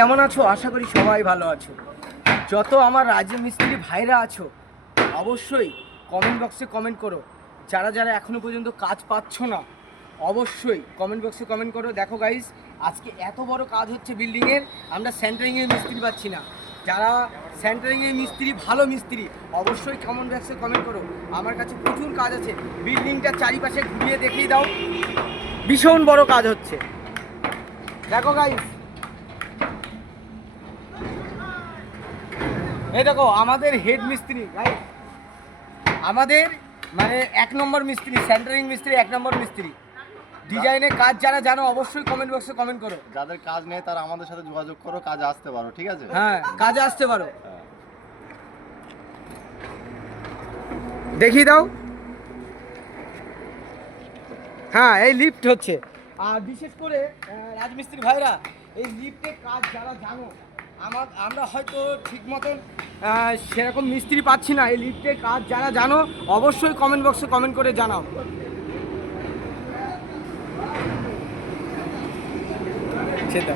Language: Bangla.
কেমন আছো? আশা করি সবাই ভালো আছো। যত আমার রাজমিস্ত্রি ভাইরা আছো অবশ্যই কমেন্ট বক্সে কমেন্ট করো। যারা যারা এখনো পর্যন্ত কাজ পাচ্ছ না অবশ্যই কমেন্ট বক্সে কমেন্ট করো। দেখো গাইস, আজকে এত বড় কাজ হচ্ছে বিল্ডিংয়ের, আমরা সেন্টারিংয়ের মিস্ত্রি পাচ্ছি না। যারা সেন্টারিংয়ের মিস্ত্রি, ভালো মিস্ত্রি, অবশ্যই কমেন্ট বক্সে কমেন্ট করো। আমার কাছে প্রচুর কাজ আছে, বিল্ডিংটা চারিপাশে ঘুরিয়ে দেখিয়ে দাও। ভীষণ বড় কাজ হচ্ছে, দেখো গাইস। এই দেখো আমাদের হেড মিস্ত্রি গাইস, আমাদের মানে 1 নম্বর মিস্ত্রি, সেন্টারিং মিস্ত্রি 1 নম্বর মিস্ত্রি। ডিজাইনের কাজ যারা জানো অবশ্যই কমেন্ট বক্সে কমেন্ট করো। যাদের কাজ নেই তারা আমাদের সাথে যোগাযোগ করো, কাজে আসতে পারো, ঠিক আছে? হ্যাঁ, কাজে আসতে পারো। দেখিয়ে দাও। হ্যাঁ, এই লিফট হচ্ছে। আর বিশেষ করে রাজমিস্ত্রি ভাইরা, এই লিফটের কাজ যারা জানো, আমরা হয়তো ঠিক মতন সেরকম মিস্ত্রি পাচ্ছি না। এই লিফটের কাজ যারা জানো অবশ্যই কমেন্ট বক্সে কমেন্ট করে জানাও। সেটা